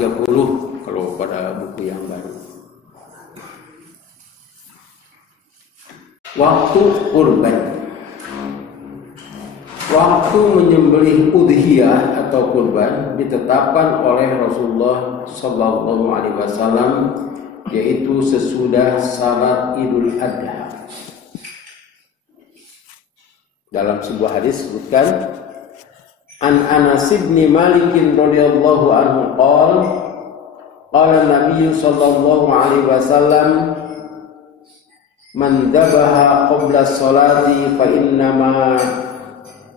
30 kalau pada buku yang baru. Waktu kurban. Waktu menyembelih udhiyah atau kurban ditetapkan oleh Rasulullah sallallahu alaihi wasallam, yaitu sesudah salat Idul Adha. Dalam sebuah hadis disebutkan, An Anas bin Malik radhiyallahu anhu qala Nabi sallallahu alaihi wasallam, man dhabaha qabla sholati fa innama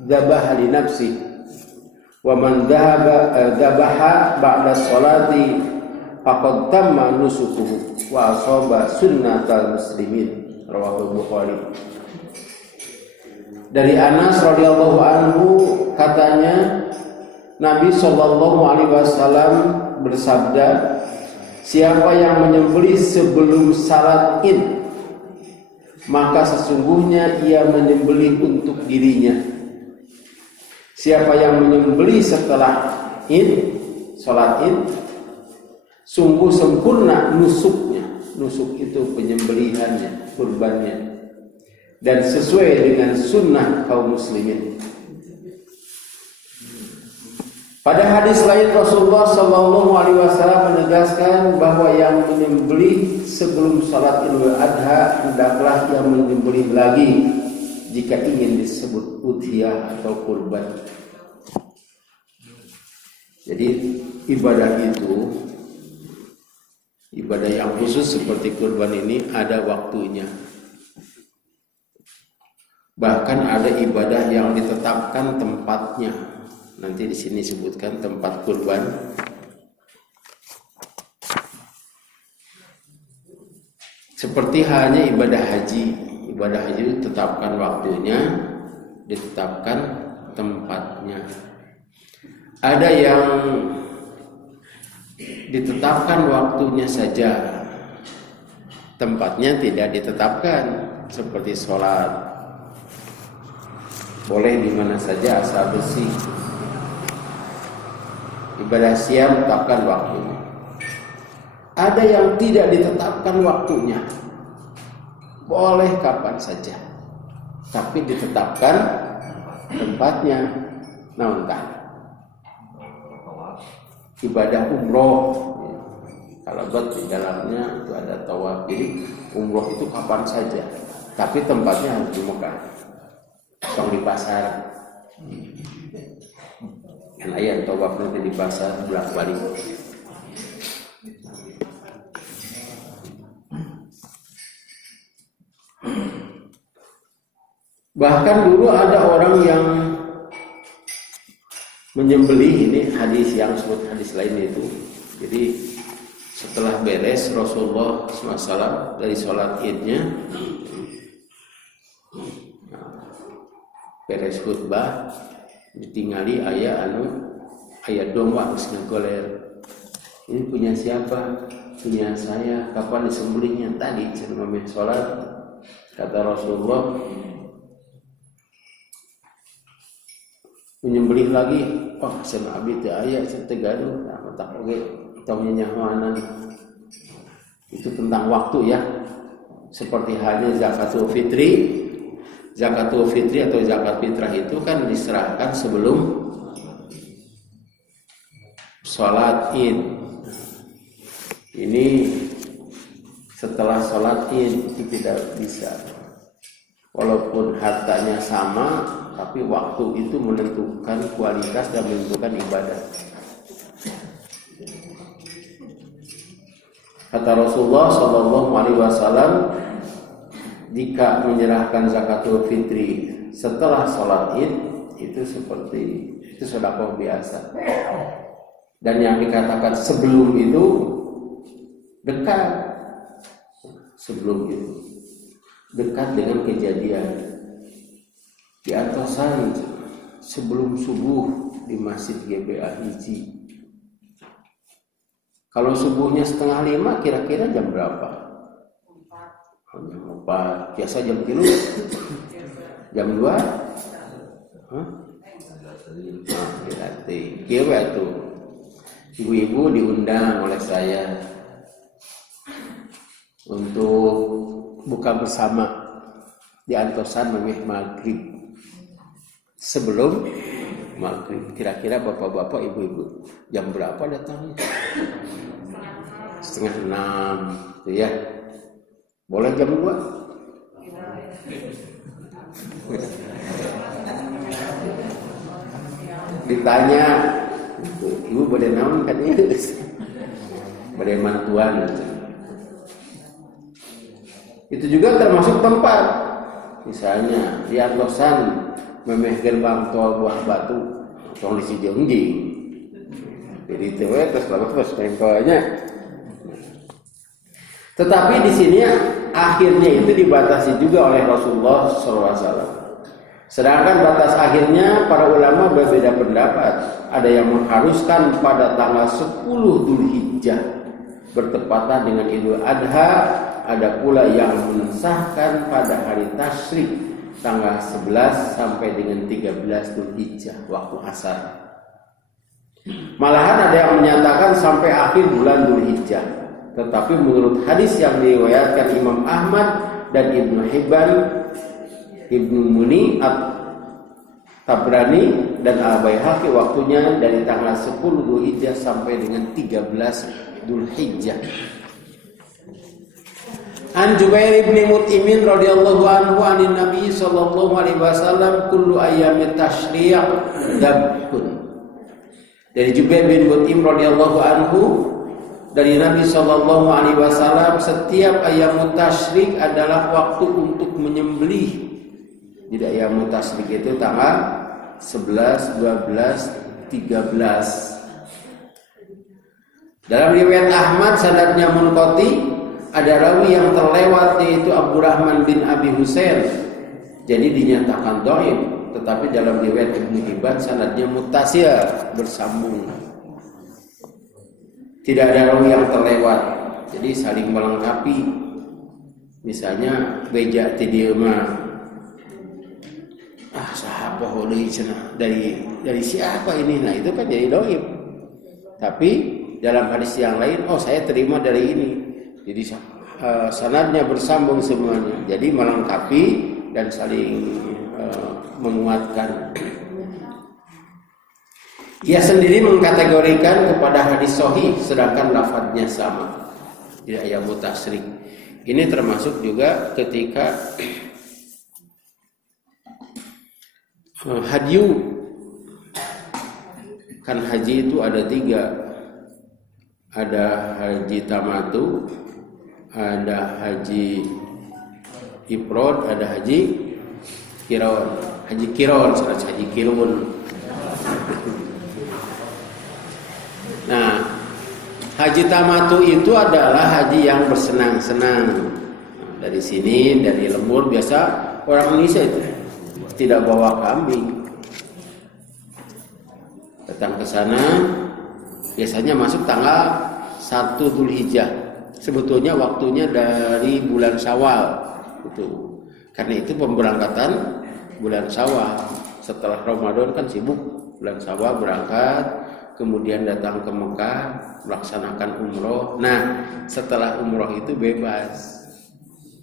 dhabaha li nafsi wa man dhabaha ba'da sholati faqad tamma nusukuhu wa asaba sunnatal muslimin. Rawahu Bukhari. Dari Anas radhiyallahu anhu katanya, Nabi sallallahu alaihi wasallam bersabda, siapa yang menyembelih sebelum salat Id, maka sesungguhnya ia menyembelih untuk dirinya. Siapa yang menyembelih setelah Id, salat Id, sungguh sempurna nusuknya. Nusuk itu penyembelihannya, kurbannya, dan sesuai dengan sunnah kaum muslimin. Pada hadis lain Rasulullah sallallahu alaihi wasallam menegaskan bahwa yang menyembelih sebelum salat Idul Adha hendaklah yang menyembelih lagi jika ingin disebut udhiyah atau kurban. Jadi ibadah itu, ibadah yang khusus seperti kurban ini ada waktunya. Bahkan ada ibadah yang ditetapkan tempatnya. Nanti di sini sebutkan tempat kurban. Seperti halnya ibadah haji. Ibadah haji ditetapkan waktunya, ditetapkan tempatnya. Ada yang ditetapkan waktunya saja, tempatnya tidak ditetapkan, seperti sholat. Boleh di mana saja asal bersih. Ibadah siam tetapkan waktunya. Ada yang tidak ditetapkan waktunya, boleh kapan saja, tapi ditetapkan tempatnya. Nah, entah ibadah umroh, kalau buat di dalamnya itu ada tawaf. Jadi umroh itu kapan saja, tapi tempatnya harus di Mekah, bukan di pasar. Kan ayat tawaf nanti di pasar bolak-balik. Bahkan dulu ada orang yang menyembelih, ini hadis yang sebut hadis lain itu. Jadi setelah beres Rasulullah SAW dari sholat idnya, beres khutbah, ditinggali ayat domba harus ngegoler. Ini punya siapa? Punya saya. Kapan disembelihnya? Tadi sebelum sholat. Kata Rasulullah, menyembelih lagi. Wah, sama abdi teh aya teh gaduh, tak oge taunya nyahoanan. Itu tentang waktu ya. Seperti halnya zakatul fitri. Zakatul fitri atau zakat fitrah itu kan diserahkan sebelum sholat Id. Ini setelah sholat Id itu tidak bisa. Walaupun hartanya sama, tapi waktu itu menentukan kualitas dan menentukan ibadah. Kata Rasulullah SAW, jika menyerahkan zakatul fitri setelah sholat Id, itu seperti itu sedekah biasa. Dan yang dikatakan sebelum itu dekat, sebelum itu dekat dengan kejadian. Di atasan sebelum subuh di Masjid GBA Hiji. Kalau subuhnya 4:30, kira-kira jam berapa? Jam 4. Biasa jam 3. Jam 2? Hah? Nah, berarti kira tuh. ibu-ibu diundang oleh saya untuk buka bersama di Antosan memeh maghrib. Sebelum maghrib, kira-kira bapak-bapak, ibu-ibu jam berapa datangnya? 5:30 ya. Boleh jam 2? Ditanya, ibu boleh naon kan ya? Boleh mantuan. Itu juga termasuk tempat. Misalnya di Antosan memeh gerbang tol Buah Batu, tong di Cijeungjing. Jadi itu terus bagus tempelnya. Tetapi di sini akhirnya itu dibatasi juga oleh Rasulullah SAW. Sedangkan batas akhirnya para ulama berbeda pendapat. Ada yang mengharuskan pada tanggal 10 Dzulhijjah bertepatan dengan Idul Adha. Ada pula yang mensahkan pada hari tasyrik tanggal 11 sampai dengan 13 Dzulhijjah waktu asar. Malahan ada yang menyatakan sampai akhir bulan Dzulhijjah. Tetapi menurut hadis yang diriwayatkan Imam Ahmad dan Ibnu Hibban, Ibnu Muni, Tabrani dan Al-Baihaqi waktunya dari tanggal 10 Dzulhijjah sampai dengan 13 Dzulhijjah. An Jubair bin Mut'imin radhiyallahu anhu anin Nabi sallallahu alaihi wasallam kullu ayyamit tasyriq dzabhun. Dari Jubair bin Mut'im radhiyallahu anhu dari Nabi sallallahu alaihi wasallam, setiap ayyamut tasyriq adalah waktu untuk menyembelih. Jadi ayyamut tasyriq itu tanggal 11, 12, 13. Dalam riwayat Ahmad sanadnya munqati, ada rawi yang terlewat yaitu Abdurrahman bin Abi Husain. Jadi dinyatakan dhaif, tetapi dalam riwayat Ibnu Hibban sanadnya muttasil, bersambung. Tidak ada rawi yang terlewat. Jadi saling melengkapi. Misalnya beja ti dieu mah sahabat deui cenah dari siapa ini? Nah, itu kan jadi dhaif. Tapi dalam hadis yang lain, saya terima dari ini. Jadi sanadnya bersambung semuanya. Jadi melengkapi dan saling menguatkan. Ia sendiri mengkategorikan kepada hadis sahih sedangkan lafadznya sama. Di ayyamut tasyriq. Ini termasuk juga ketika hadyu. Kan haji itu ada 3. Ada haji tamatu, ada haji ifrad, ada haji kiron. Haji kiron, haji kirun. Nah, haji tamatu itu adalah haji yang bersenang-senang. Dari sini, dari lembur, biasa orang Indonesia itu tidak bawa kambing. Datang ke sana, biasanya masuk tanggal 1 Dzulhijjah. Sebetulnya waktunya dari bulan Syawal. Itu. Karena itu pemberangkatan bulan Syawal. Setelah Ramadan kan sibuk. Bulan Syawal berangkat, kemudian datang ke Mekah, melaksanakan umroh. Nah, setelah umroh itu bebas.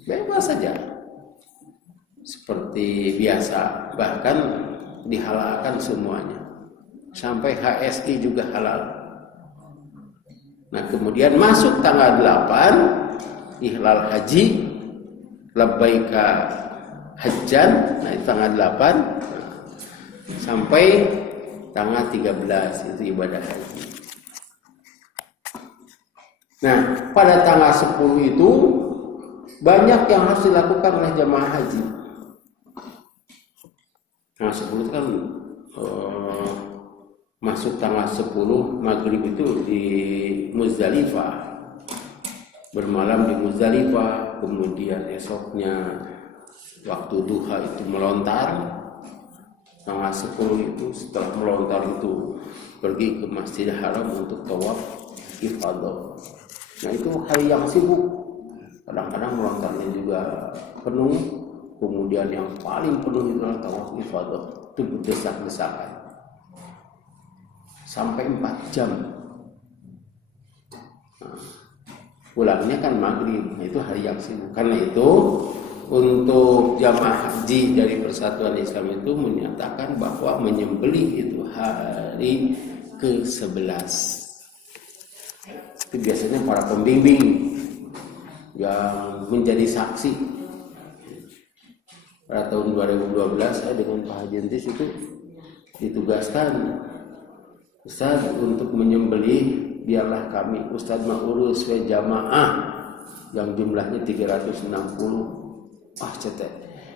Bebas saja. Seperti biasa. Bahkan dihalalkan semuanya. Sampai HSI juga halal. Nah, kemudian masuk tanggal 8 ihlal haji, labbaika hajjan. Nah, itu tanggal 8 sampai tanggal 13 itu ibadah haji. Nah, pada tanggal 10 itu banyak yang harus dilakukan oleh jamaah haji. Tanggal 10 itu kan masuk tanggal 10 maghrib itu di Muzdalifah, bermalam di Muzdalifah, kemudian esoknya waktu duha itu melontar. Tanggal 10 itu setelah melontar itu pergi ke Masjidil Haram untuk tawaf ifadah. Nah, itu hari yang sibuk. Kadang-kadang melontarnya juga penuh. Kemudian yang paling penuh itu adalah tawaf ifadah. Itu berdesak-desakan sampai 4 jam pulangnya kan maghrib. Nah, itu hari yang sibuk. Karena itu untuk jamaah haji dari Persatuan Islam itu menyatakan bahwa menyembelih itu hari ke-11. Itu biasanya para pembimbing yang menjadi saksi. Pada tahun 2012 saya dengan Pak Haji Entis itu ditugaskan, Ustaz, untuk menyembelih biarlah kami Ustaz mengurus jamaah yang jumlahnya 360. Cetek.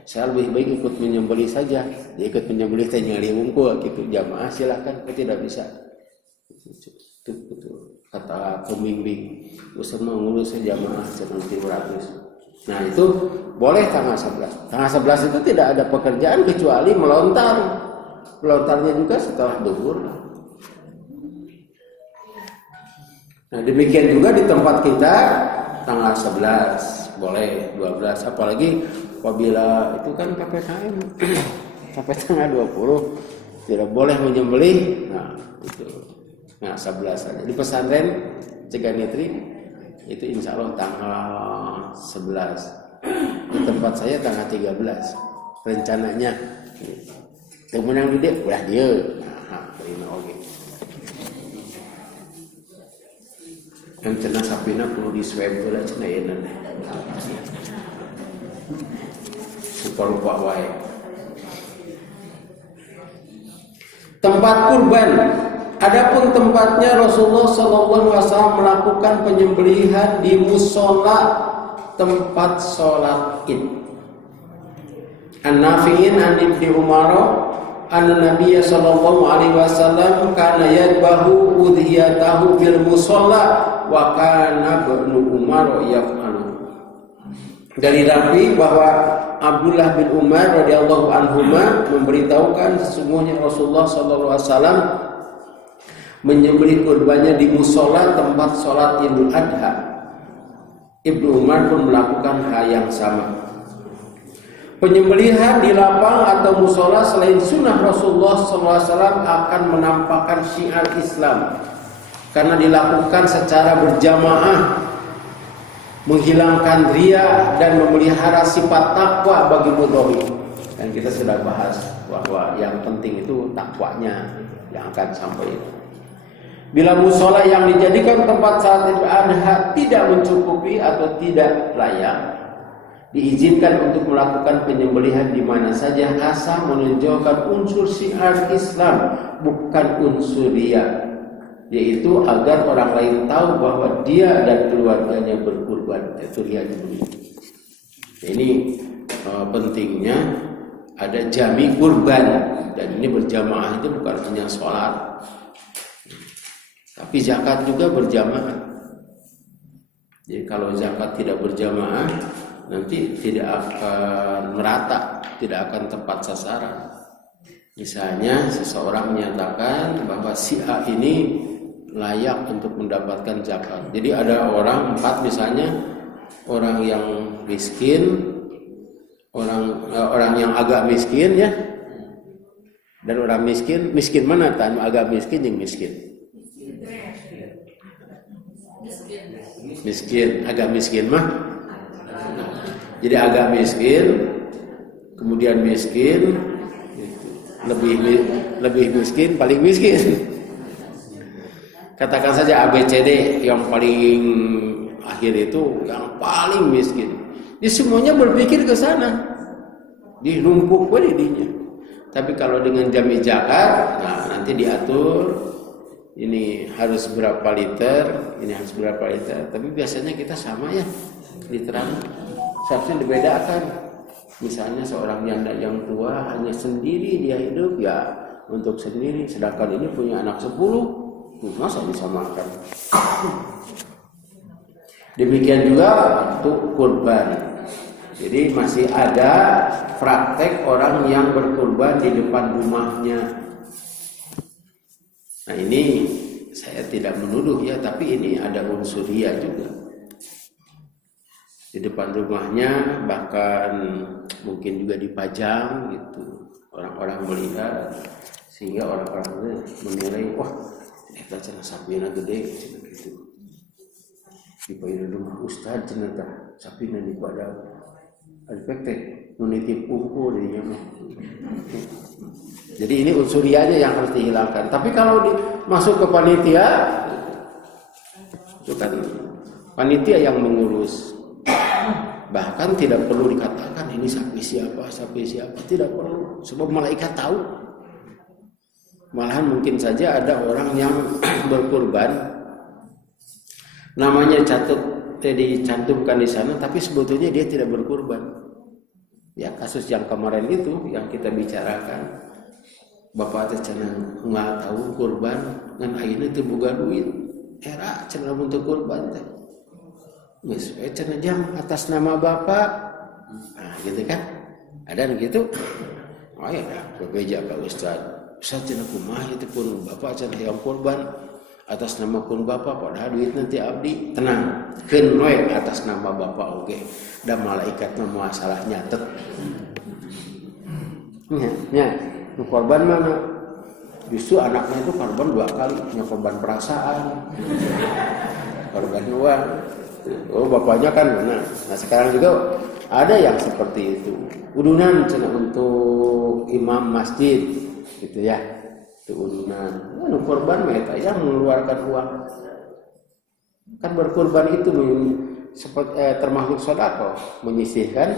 Saya lebih baik ikut menyembelih saja. Dia ikut menyembelih teh nyari wungkul gitu. Jamaah silakan, tidak bisa. Itu kata pembimbing. Ustaz mengurus jamaah 300. Nah, itu boleh tanggal 11. Tanggal 11 itu tidak ada pekerjaan kecuali melontar. Melontarnya juga setelah duhur. Nah, demikian juga di tempat kita tanggal 11 boleh, 12, apalagi apabila itu kan PPKM sampai tanggal 20 tidak boleh menyembelih. Nah, itu. Nah, 11 saja. Di pesantren Ceganetri itu insya Allah tanggal 11. Di tempat saya tanggal 13 rencananya. Temenang gede udah dia. Nah, ini oke. Yang cenah sapina perlu di swab heula cenah yeuna. Lupa wae. Tempat kurban. Adapun tempatnya Rasulullah sallallahu alaihi wasallam melakukan penyembelihan di mushola tempat sholat Id. An-Nafi'in an Ibnu Umar anna Nabiy sallallahu alaihi wasallam kana yadbahu udhiyatahu bil mushola wa kana Ibnu Umar yaf'alu. Dari Nabi bahwa Abdullah bin Umar radhiyallahu anhuma memberitahukan sesungguhnya Rasulullah sallallahu alaihi wasallam menyembelih kurbannya di mushola tempat sholat Idul Adha. Ibnu Umar pun melakukan hal yang sama. Penyembelihan di lapang atau mushola selain sunnah Rasulullah SAW akan menampakkan syiar Islam karena dilakukan secara berjamaah, menghilangkan riya dan memelihara sifat takwa bagi mudhari. Dan kita sudah bahas bahwa yang penting itu takwanya yang akan sampai itu. Bila mushola yang dijadikan tempat salat Idul Adha tidak mencukupi atau tidak layak, diizinkan untuk melakukan penyembelihan di mana saja asal menunjukkan unsur syiar Islam, bukan unsur riya, yaitu agar orang lain tahu bahwa dia dan keluarganya berkurban. Itu riya dulu. Ini pentingnya ada jami kurban, dan ini berjamaah itu bukan hanya sholat. Tapi zakat juga berjamaah. Jadi kalau zakat tidak berjamaah, nanti tidak akan merata, tidak akan tepat sasaran. Misalnya seseorang menyatakan bahwa si A ini layak untuk mendapatkan zakat. Jadi ada orang 4 misalnya, orang yang miskin, orang yang agak miskin ya, dan orang miskin mana? Tan agak miskin yang miskin. Miskin, agak miskin mah. Jadi agak miskin, kemudian miskin, lebih miskin, paling miskin. Katakan saja ABCD yang paling akhir itu yang paling miskin. Di semuanya berpikir ke sana, dinumpuk pada dirinya. Tapi kalau dengan jami zakat, nah nanti diatur. Ini harus berapa liter, ini harus berapa liter. Tapi biasanya kita sama ya, literan. Seharusnya dibedakan. Misalnya seorang janda yang tua hanya sendiri dia hidup ya untuk sendiri. Sedangkan ini punya anak 10, masa disamakan. Demikian juga untuk kurban. Jadi masih ada praktek orang yang berkurban di depan rumahnya. Nah ini saya tidak menuduh ya, tapi ini ada unsur riya juga. Di depan rumahnya bahkan mungkin juga dipajang gitu, orang-orang melihat sehingga orang-orang menilai wah kita cenah sapina gede gitu. di payun rumah ustad cenah sapi na di pada efektif menitip pungku dirinya. Jadi ini unsurianya yang harus dihilangkan. Tapi kalau masuk ke panitia, itu kan panitia yang mengurus. Bahkan tidak perlu dikatakan ini sapi siapa, tidak perlu. Sebab malaikat tahu. Malahan mungkin saja ada orang yang berkurban, namanya dicantumkan di sana, tapi sebetulnya dia tidak berkurban. Ya kasus yang kemarin itu yang kita bicarakan, bapak teh cenah nggak tahu kurban, ngan ayeuna teu boga duit, era cenah untuk kurban teh. Geus cenah jam atas nama bapak, nah gitu kan, ada gitu. Oh ya, bebeja Pak Ustad cenah kumaha itu pun bapak cenah yang kurban atas nama pun bapak, padahal duit nanti abdi tenang keun we atas nama bapak oge da malaikat mah salah nyatet nya korban mana justru anaknya itu korban 2 kali, punya korban perasaan korban uang. Oh bapaknya kan mana. Nah sekarang juga ada yang seperti itu, udunan cenah untuk imam masjid gitu ya, itu udunan. Nah, korban mereka yang mengeluarkan uang. Kan berkorban itu termasuk sedekah, menyisihkan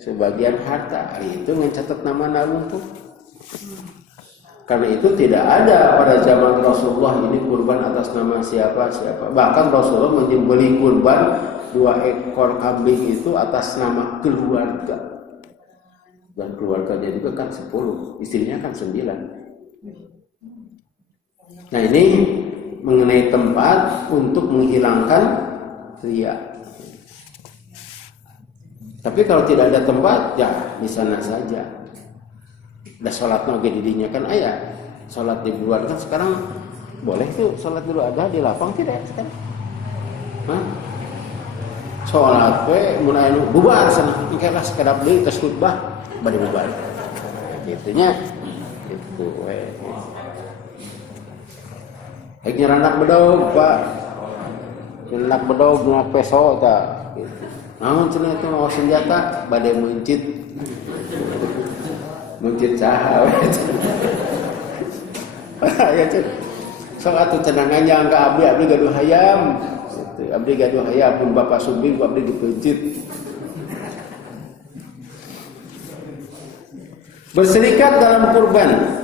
sebagian harta. Hari itu mencatat nama nabung tuh. Karena itu tidak ada pada zaman Rasulullah ini kurban atas nama siapa. Bahkan Rasulullah menyembelih kurban 2 ekor kambing itu atas nama keluarga. Dan keluarganya juga kan 10, istrinya kan 9. Nah ini mengenai tempat untuk menghilangkan riya. Tapi kalau tidak ada tempat, ya di sana saja. Udah sholat lagi didinya kan ayah. Sholat di luar kan sekarang boleh tuh sholat dulu ada di lapang tidak sekarang? Hah? Sholat we mun aya bubar sana engke lah sekedap deui tos khutbah bade bubar. Gitunya itu we. Haik nyeranak bedog, Pak. Nyeranak bedog nu peso ta gitu. Naon cenah teh mawa senjata bade muncit. Muncit saha we. Ya cen. Sok atuh tenangan angka abdi gaduh hayam. Gitu. Abdi gaduh hayam pun bapak sumbing abdi dipencit. Berserikat dalam kurban.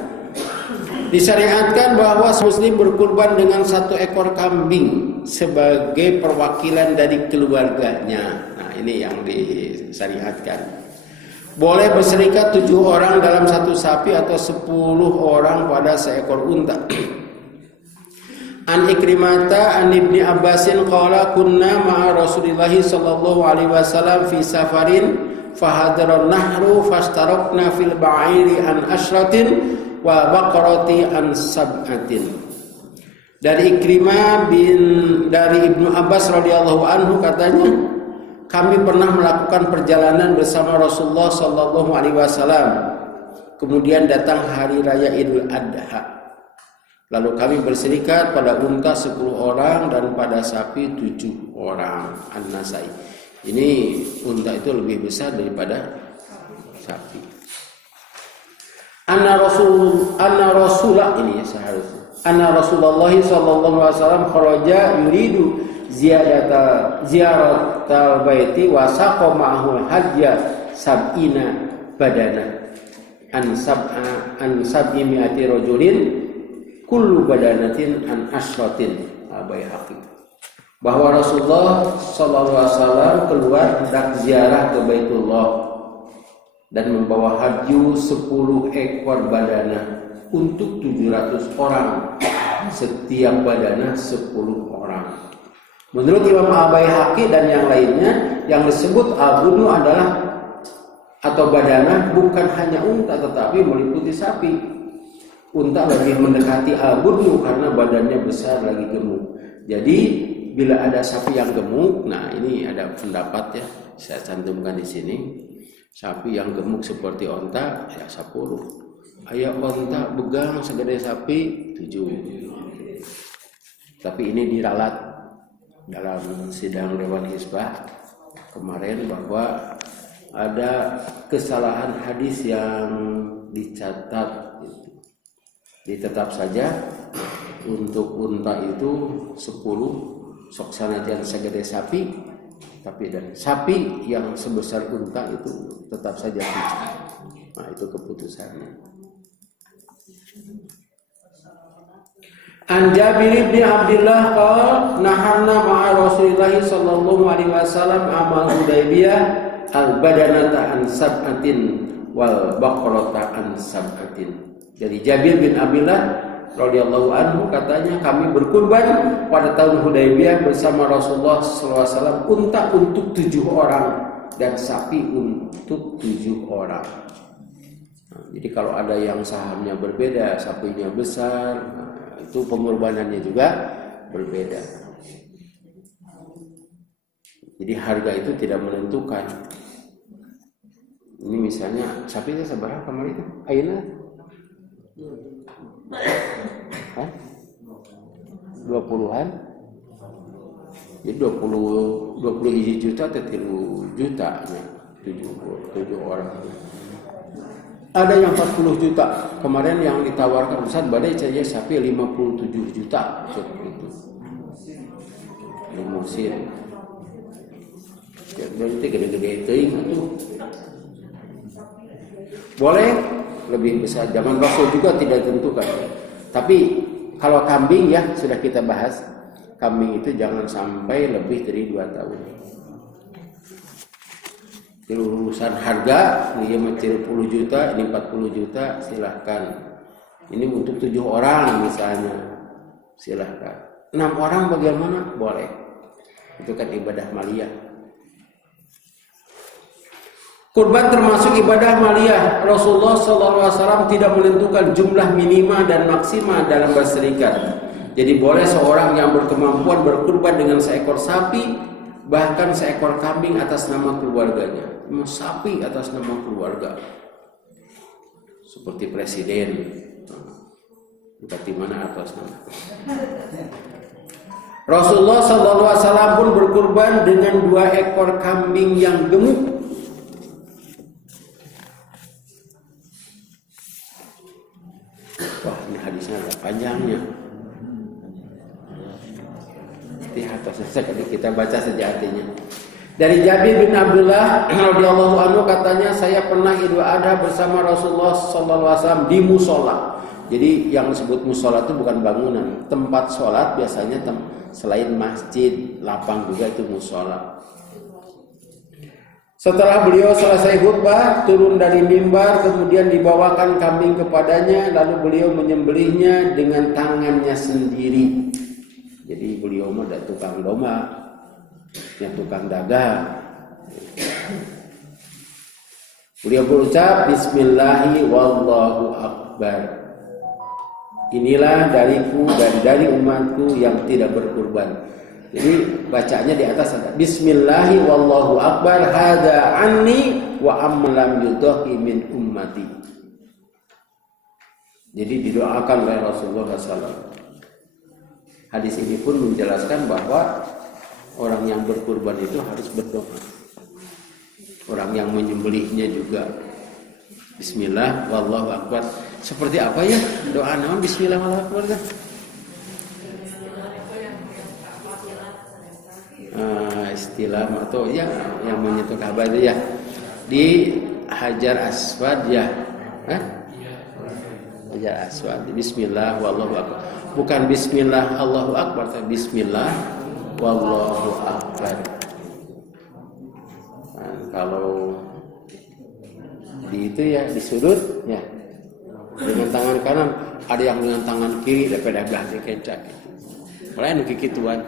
Disyariatkan bahwa muslim berkurban dengan 1 ekor kambing sebagai perwakilan dari keluarganya. Nah, ini yang disyariatkan. Boleh berserikat 7 orang dalam 1 sapi atau 10 orang pada seekor unta. An Ikrimata an Ibni Abbasin qala kunna ma'a Rasulillah sallallahu alaihi wasallam fi safarin fahadaran nahru fashtarakna fil ba'iri an ashratin wa baqarati an sab'atin. Dari Ikrimah dari Ibnu Abbas radhiyallahu anhu katanya, kami pernah melakukan perjalanan bersama Rasulullah sallallahu alaihi wasallam. Kemudian datang hari raya Idul Adha. Lalu kami berserikat pada unta 10 orang dan pada sapi 7 orang. An-Nasai. Ini unta itu lebih besar daripada sapi. Anna Rasulullah ini ya seharusnya. Anna Rasulullah sallallahu alaihi wasallam kharaja yuridu ziyaratal baiti wa saqa ma'ahul hajja sab'ina badana an sab'i mi'ati rajulin kullu badanatin an ashratin. Al-Baihaqi. Bahwa Rasulullah sallallahu alaihi wasallam keluar hendak ziarah ke Baitullah dan membawa haji 10 ekor badana untuk 700 orang. Setiap badana 10 orang. Menurut Imam Al-Baihaqi dan yang lainnya, yang disebut al-budnu adalah atau badana bukan hanya unta tetapi meliputi sapi. Unta lebih mendekati al-budnu karena badannya besar lagi gemuk. Jadi bila ada sapi yang gemuk, nah ini ada pendapat ya, saya cantumkan di sini. Sapi yang gemuk seperti onta ya 10. Aya onta begang segede sapi 7. Tapi ini diralat dalam sidang Dewan Hizbah kemarin bahwa ada kesalahan hadis yang dicatat. Jadi tetap saja untuk unta itu 10 sok sanajan segede sapi, tapi dan sapi yang sebesar unta itu tetap saja 7. Nah, itu keputusannya. An Jabir bin Abdullah qala nahanna ma'a Rasulillah sallallahu alaihi wasallam amal Hudaybiyah al-badanata an sab'atin wal baqarata an sab'atin. Jadi Jabir bin Abdullah radhiyallahu anhu katanya kami berkurban pada tahun Hudaybiyah bersama Rasulullah sallallahu alaihi wasallam unta untuk 7 orang dan sapi untuk 7 orang. Nah, jadi kalau ada yang sahamnya berbeda, sapinya besar, itu pengorbanannya juga berbeda. Jadi harga itu tidak menentukan. Ini misalnya sapi itu seberapa kemarin itu? Aina? 20-an? Jadi 20 juta atau 3 juta ya, 7 orang. Ada yang 40 juta. Kemarin yang ditawarkan Ustaz badai saja sapi 57 juta seperti itu. Limusin. Ya, berarti gede-gede teuing atuh. Boleh lebih besar. Zaman Rasul juga tidak ditentukan. Tapi kalau kambing ya sudah kita bahas. Kambing itu jangan sampai lebih dari 2 tahun. Urusan harga, dia mencari 10 juta, ini 40 juta, silahkan. Ini untuk 7 orang misalnya, silahkan. 6 orang bagaimana? Boleh. Itu kan ibadah maliyah. Kurban termasuk ibadah maliyah. Rasulullah SAW tidak menentukan jumlah minima dan maksima dalam berserikat. Jadi boleh seorang yang berkemampuan berkurban dengan seekor sapi, bahkan seekor kambing atas nama keluarganya, sapi atas nama keluarga, seperti presiden, berarti mana atas nama. Rasulullah SAW pun berkurban dengan 2 ekor kambing yang gemuk. Wah, ini hadisnya agak panjangnya. Di atasnya kita baca saja artinya. Dari Jabir bin Abdullah radhiyallahu anhu katanya saya pernah Idul Adha bersama Rasulullah sallallahu alaihi wasallam di musola. Jadi yang disebut musola itu bukan bangunan, tempat sholat biasanya selain masjid, lapang juga itu musola. Setelah beliau selesai khutbah, turun dari mimbar, kemudian dibawakan kambing kepadanya, lalu beliau menyembelihnya dengan tangannya sendiri. Jadi beliau mah ada tukang domba, yang tukang dagang. Beliau berucap Bismillahi wallahu akbar. Inilah dariku dan dari umatku yang tidak berkurban. Jadi bacanya di atas ada Bismillahi wallahu akbar hadza anni wa amlam yudahi min ummati. Jadi didoakan oleh Rasulullah SAW. Hadis ini pun menjelaskan bahwa orang yang berkurban itu harus berdoa. Orang yang menyembelihnya juga Bismillah wallahu akbar. Seperti apa ya doa nama Bismillah wallahu akbar kan? Istilah atau ya yang menyentuh Ka'bah itu ya di Hajar Aswad ya. Hajar Aswad. Bismillah wallahu akbar. Bukan Bismillah Allahu akbar, tapi Bismillah wallahu akbar. Nah, kalau di itu ya di sudut ya dengan tangan kanan, ada yang dengan tangan kiri daripada belah kencak. Mulai nu kikituan.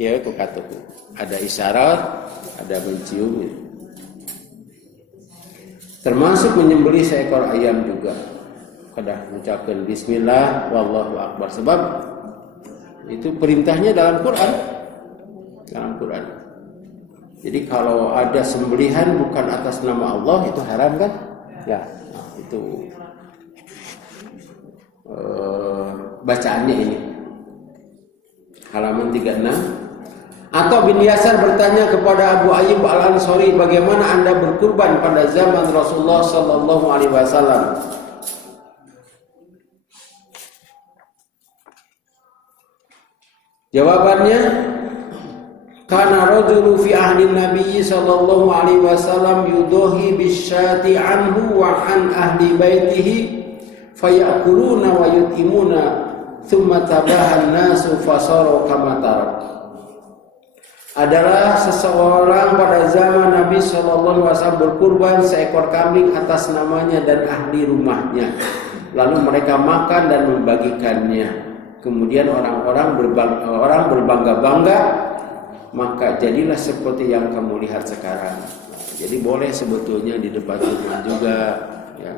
Ya itu kata ada isyarat, ada mencium. Termasuk menyembelih seekor ayam juga. Kedah mengucapkan Bismillah wallahu akbar, sebab itu perintahnya dalam Quran. Dalam Quran. Jadi kalau ada sembelihan bukan atas nama Allah itu haram kan? Ya, nah, itu bacaannya ini. halaman 36. Atau bin Yasar bertanya kepada Abu Ayyub Al-Ansari, bagaimana Anda berkurban pada zaman Rasulullah sallallahu alaihi wasallam? Jawabannya, kana rajulu fi ahli Nabi sallallahu alaihi wasallam yudahi bisyati anhu wa an ahli baitihi fayakuluna wa yutimuna thumma tabahan nasu fasaru kama tarak. Adalah seseorang pada zaman Nabi sallallahu alaihi wasallam berkurban seekor kambing atas namanya dan ahli rumahnya. Lalu mereka makan dan membagikannya. Kemudian orang berbangga-bangga, maka jadilah seperti yang kamu lihat sekarang. Jadi boleh sebetulnya di depan rumah juga, ya.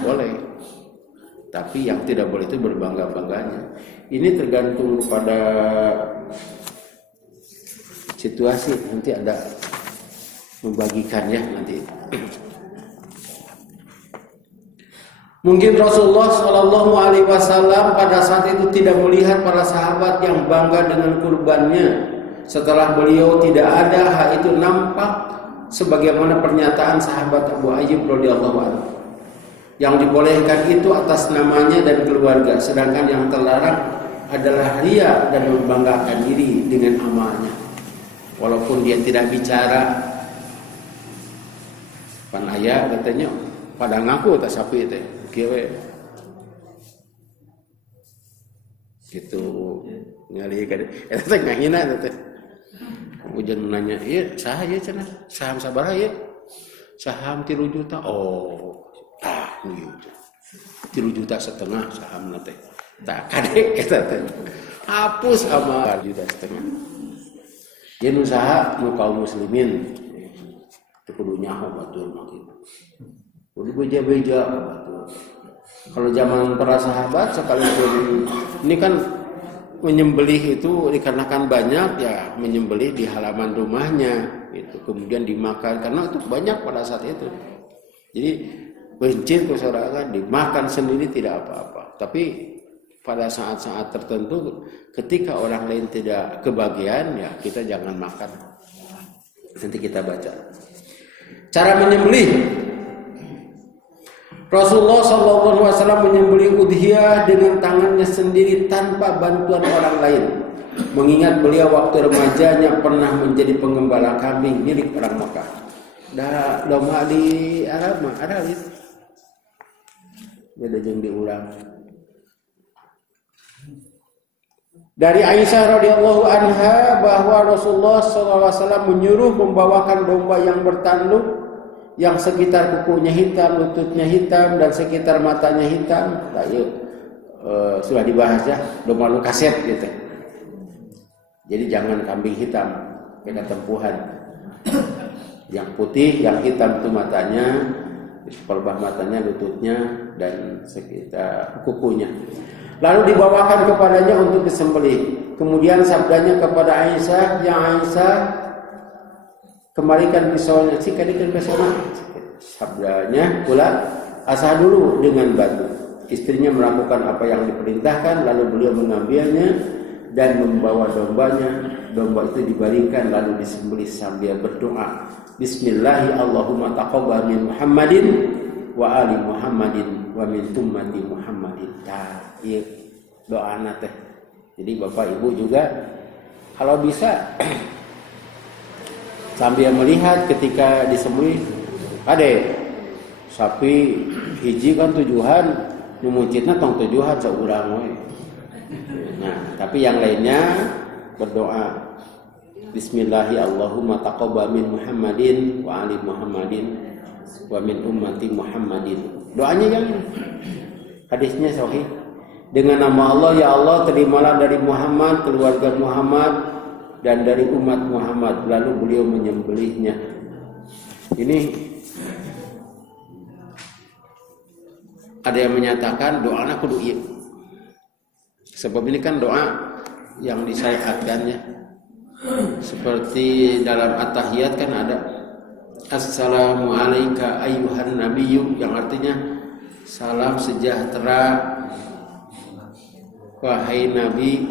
Boleh. Tapi yang tidak boleh itu berbangga-bangganya. Ini tergantung pada situasi, nanti ada membagikannya nanti. Mungkin Rasulullah Shallallahu Alaihi Wasallam pada saat itu tidak melihat para sahabat yang bangga dengan kurbannya. Setelah beliau tidak ada, hal itu nampak sebagaimana pernyataan sahabat Abu Ayyub radhiyallahu anhu. Yang dibolehkan itu atas namanya dan keluarga, sedangkan yang terlarang adalah riya dan membanggakan diri dengan amalnya. Walaupun dia tidak bicara, pan aya katanya pada ngaku tak sapi teh. Kieu gitu ngali ka eta teh ngahina teh ujian nanya ieu saha ieu cenah saham sabaraha ieu saham 3 juta oh ieu 3 juta setengah sahamna teh tak kadek eta teh hapus amal 3 juta setengah yen usaha nu kaum muslimin teu kudu nyaho batur mah kitu kudu beja-beja. Kalau zaman para sahabat sekalipun ini kan menyembelih itu dikarenakan banyak ya menyembelih di halaman rumahnya itu kemudian dimakan karena itu banyak pada saat itu. Jadi bencin kesorangan dimakan sendiri tidak apa-apa. Tapi pada saat-saat tertentu ketika orang lain tidak kebagian ya kita jangan makan. Nanti kita baca. Cara menyembelih Rasulullah SAW menyembelih udhiyah dengan tangannya sendiri tanpa bantuan orang lain. Mengingat beliau waktu remajanya pernah menjadi pengembala kambing milik orang Makkah. Da domba di Arab mah ada itu. Beda jeung diulang. Dari Aisyah radhiyallahu anha bahwa Rasulullah SAW menyuruh membawakan domba yang bertanduk yang sekitar kukunya hitam, lututnya hitam, dan sekitar matanya hitam. Nah, yuk, sudah dibahas ya, domba lu kaset gitu. Jadi jangan kambing hitam, beda tempuhan. Yang putih, yang hitam itu matanya, pelbah matanya, lututnya, dan sekitar kukunya. Lalu dibawakan kepadanya untuk disembelih. Kemudian sabdanya kepada Aisyah, "Ya Aisyah, kembalikan pisaunya." Kembalikan pisaunya. Sabdanya pula, "Asah dulu dengan batu." Istrinya melakukan apa yang diperintahkan, lalu beliau mengambilnya dan membawa dombanya. Domba itu dibaringkan lalu disembelih sambil berdoa, "Bismillahi Allahumma taqabbal min Muhammadin wa ali Muhammadin wa min ummati Muhammadin." Iya, doa teh. Jadi Bapak Ibu juga kalau bisa sambil melihat ketika disembelih, ade sapi hiji kan tujuan, nu muncitna tong tujuan saurang we. Nah, tapi yang lainnya berdoa, "Bismillahi Allahumma taqabbal min Muhammadin wa ali Muhammadin wa min ummati Muhammadin." Doanya yang hadisnya sahih. Dengan nama Allah, ya Allah, terimalah dari Muhammad, keluarga Muhammad, dan dari umat Muhammad. Lalu beliau menyembelihnya. Ini ada yang menyatakan doanya kudu ieu. Sebab ini kan doa yang disyariatkannya. Seperti dalam at-tahiyat kan ada Assalamu alayka ayyuhan nabiyyu, yang artinya salam sejahtera wahai Nabi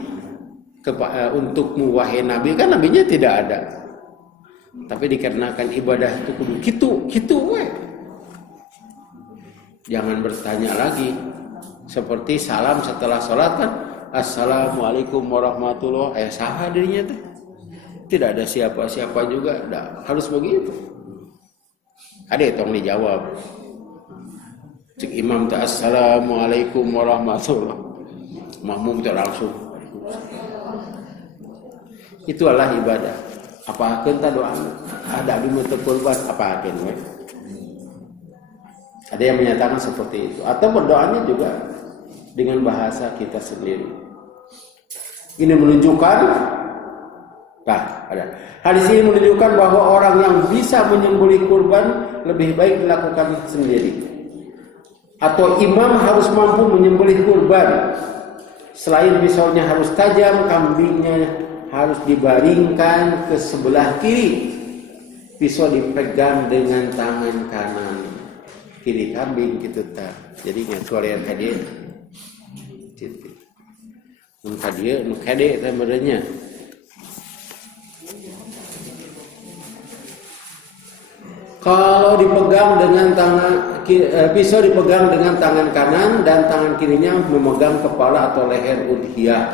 untukmu wahai Nabi, kan nabinya tidak ada. Tapi dikarenakan ibadah itu gitu we. Jangan bertanya lagi. Seperti salam setelah sholat kan, assalamualaikum warahmatullahi wabarakatuh. Saha dirinya teh. Tidak ada siapa-siapa juga, harus begitu. Ada tong dijawab. Cik imam teh assalamualaikum warahmatullahi wabarakatuh. Makmum teh langsung. Itulah ibadah. Apa kita doa? Ada di mutu kurban apa akan we? Ada yang menyatakan seperti itu. Atau berdoanya juga dengan bahasa kita sendiri. Ini menunjukkan, ada. Hadis ini menunjukkan bahwa orang yang bisa menyembelih kurban lebih baik dilakukan sendiri. Atau imam harus mampu menyembelih kurban. Selain pisaunya harus tajam, kambingnya harus dibaringkan ke sebelah kiri. Pisau dipegang dengan tangan kanan. Kiri kambing gitu tak. Jadi ngatuarian hadir. Gitu. Nu kade teh merenya. Kalau dipegang dengan pisau dipegang dengan tangan kanan dan tangan kirinya memegang kepala atau leher udhiyah.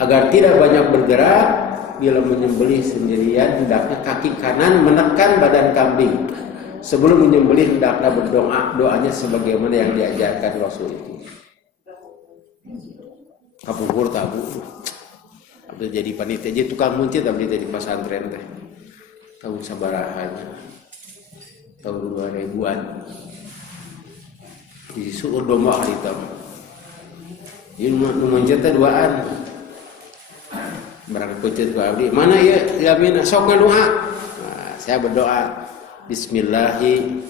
Agar tidak banyak bergerak, bila menyembelih sendirian hendaknya kaki kanan menekan badan kambing. Sebelum menyembelih hendaknya berdoa, doanya sebagaimana yang diajarkan Rasul itu. Kapukur tabu. Abdi jadi panitia, jadi tukang muncit abdi di pesantren teh. Tahun sabarahannya. Tahun 2000-an. Di suur domba hari itu. Jadi muncit teh duaan. Berangkat pucet ku abdi. Mana ya mina sok ngadoa. Nah, saya berdoa. Bismillahi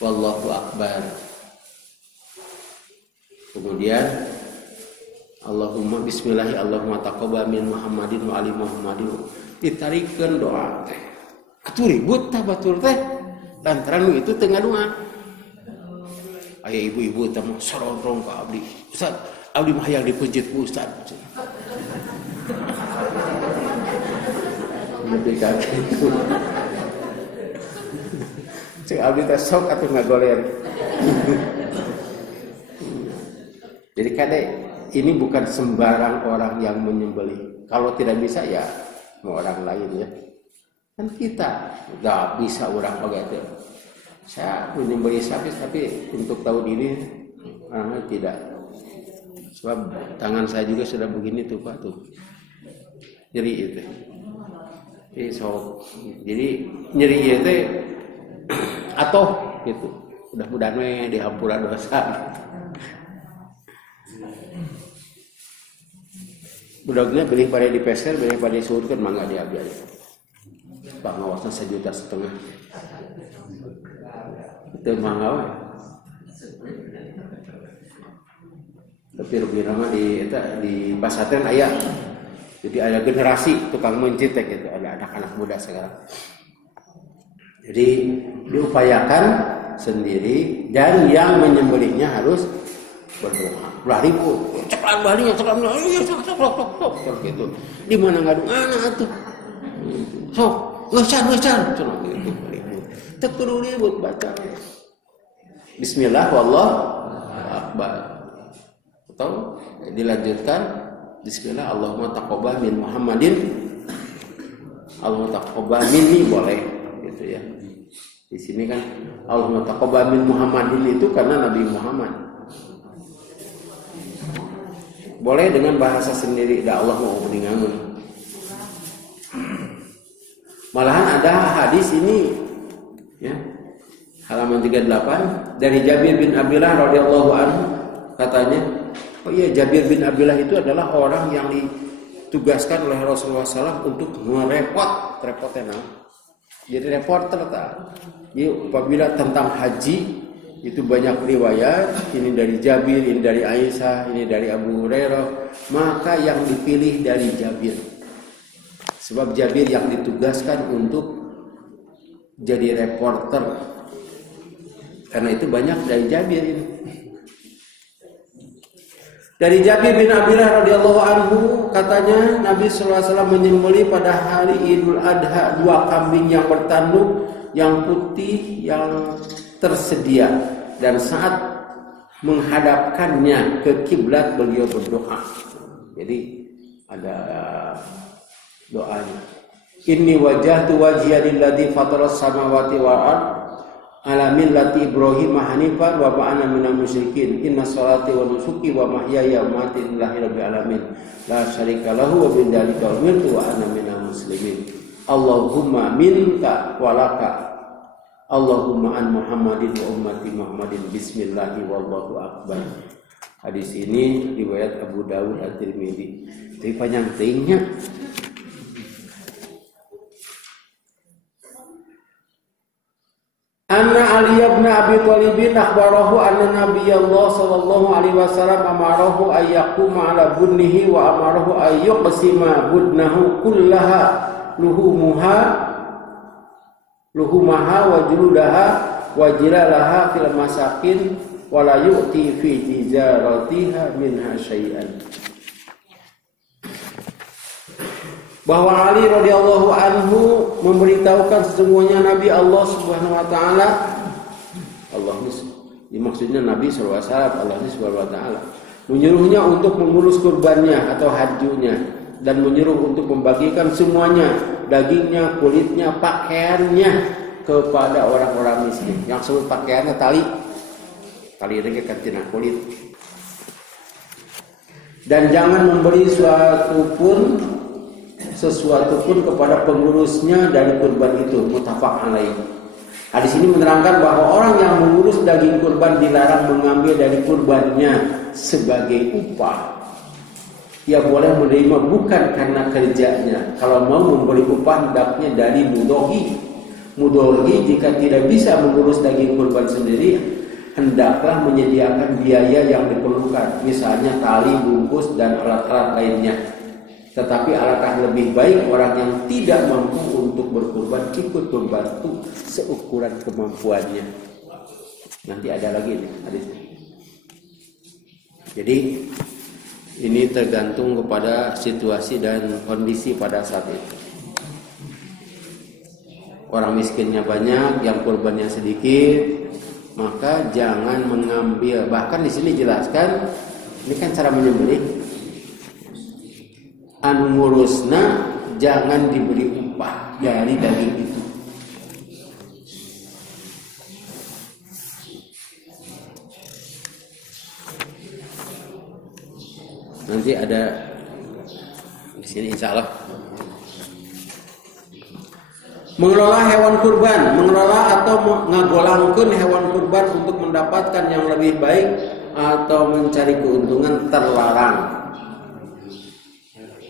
wallahu akbar. Kemudian Allahumma bismillahi Allahumma taqabbal min Muhammadin wa ali Muhammadin. Ditarikeun doa teh. Atuh ribut tah batur teh. Lantaran itu tengah doa. Aya ibu-ibu teh mah sorong ka abdi. Ustaz, abdi mah hayang dipeujit ku Ustaz. Lebih kaget. Cek abdi teh sok atuh ngagoler. Jadi kadek ini bukan sembarang orang yang menyembelih. Kalau tidak bisa ya mau orang lain ya. Kan kita enggak bisa orang begitu. Saya menyembelih sapi tapi untuk tahun ini tidak. Sebab tangan saya juga sudah begini tuh Pak tuh. Nyeri itu. Jadi nyeri itu atau gitu. Mudah-mudahan we dihampura dosa. Budaknya beli pada di peser, beli pada disurutkan mangga diambil. Pak ngawasnya 1,5 juta. Itu mangga we. Tapi rugi nama di pasatren aya. Jadi ada generasi tukang mencit gitu, ada anak-anak muda sekarang. Jadi diupayakan sendiri dan yang menyembelihnya harus berdoa. Ulah ribut, cepat balinya, cepat gitu. Di mana ngadung tuh? Sok, ngecan, cenah gitu. Teu kudu ribut baca. Bismillah wallahu akbar. Atau dilanjutkan Bismillah Allahumma taqabbal min Muhammadin. Allahumma taqabbal minni boleh gitu ya. Di sini kan Allahumma taqabbal min Muhammadin itu karena Nabi Muhammad. Boleh dengan bahasa sendiri, da Allah mau meninggalkan. Malahan ada hadis ini ya. Halaman 38 dari Jabir bin Abdullah radhiyallahu anhu katanya, oh iya Jabir bin Abdullah itu adalah orang yang ditugaskan oleh Rasulullah SAW untuk repotnya. Jadi reporter tak. Jadi apabila tentang haji itu banyak riwayat, ini dari Jabir, ini dari Aisyah, ini dari Abu Hurairah, maka yang dipilih dari Jabir. Sebab Jabir yang ditugaskan untuk jadi reporter. Karena itu banyak dari Jabir ini. Dari Jabir bin Abdullah radhiyallahu anhu katanya Nabi sallallahu alaihi wasallam menyembelih pada hari Idul Adha 2 kambing yang bertanduk yang putih yang tersedia, dan saat menghadapkannya ke kiblat beliau berdoa. Jadi ada doanya. Inni wajjahtu wajhiya lilladzi fataras samawati wal ardh ala millati Ibrahim hanifan wa ma ana minal musyrikin. Inna sholati wa nusuki wa mahyaya wa mamati lillahi rabbil alamin la syarika lahu wa bidzalika umirtu wa ana minal muslimin. Allahumma minka wa laka Allahumma an Muhammadin wa ummati Muhammadin bismillahi wallahu akbar. Hadis ini riwayat Abu Dawud At-Tirmidzi. Tapi panjang tingnya. Anna Ali bin Abi Thalib akhbarahu anna Nabiyullah sallallahu alaihi wasallam amarahu ay yaquma ala bunnihi wa amarahu ay yuqsima budnahu kullaha luhumaha wa juludaha wa jilalaha fil masakin wa la yu'ti fi tijaratiha minha syai'an. Bahwa Ali radhiyallahu anhu memberitahukan sesungguhnya Nabi Allah Subhanahu wa taala, Allah ini maksudnya Nabi sallallahu alaihi wasallam, Allah Subhanahu wa taala menyuruhnya untuk mengurus kurbannya atau hajunya dan menyuruh untuk membagikan semuanya, dagingnya, kulitnya, pakaiannya kepada orang-orang miskin. Yang sebut pakaiannya tali ini kan tina kulit. Dan jangan memberi sesuatu pun kepada pengurusnya dari kurban itu. Muttafaq alaih. Hadis ini menerangkan bahwa orang yang mengurus daging kurban dilarang mengambil dari kurbannya sebagai upah. Ia boleh menerima bukan karena kerjanya. Kalau mau memberi upah hendaknya dari mudhohi. Mudhohi jika tidak bisa mengurus daging kurban sendiri, hendaklah menyediakan biaya yang diperlukan, misalnya tali, bungkus, dan alat-alat lainnya. Tetapi alangkah lebih baik orang yang tidak mampu untuk berkurban ikut membantu seukuran kemampuannya. Nanti ada lagi nih hadisnya. Jadi ini tergantung kepada situasi dan kondisi pada saat itu. Orang miskinnya banyak, yang kurbannya sedikit, maka jangan mengambil. Bahkan di sini jelaskan, ini kan cara menyembelih. Anu ngurusna jangan diberi upah dari daging itu. Nanti ada di sini insya Allah. Mengelola hewan kurban, mengelola atau ngagolangkeun hewan kurban untuk mendapatkan yang lebih baik atau mencari keuntungan terlarang.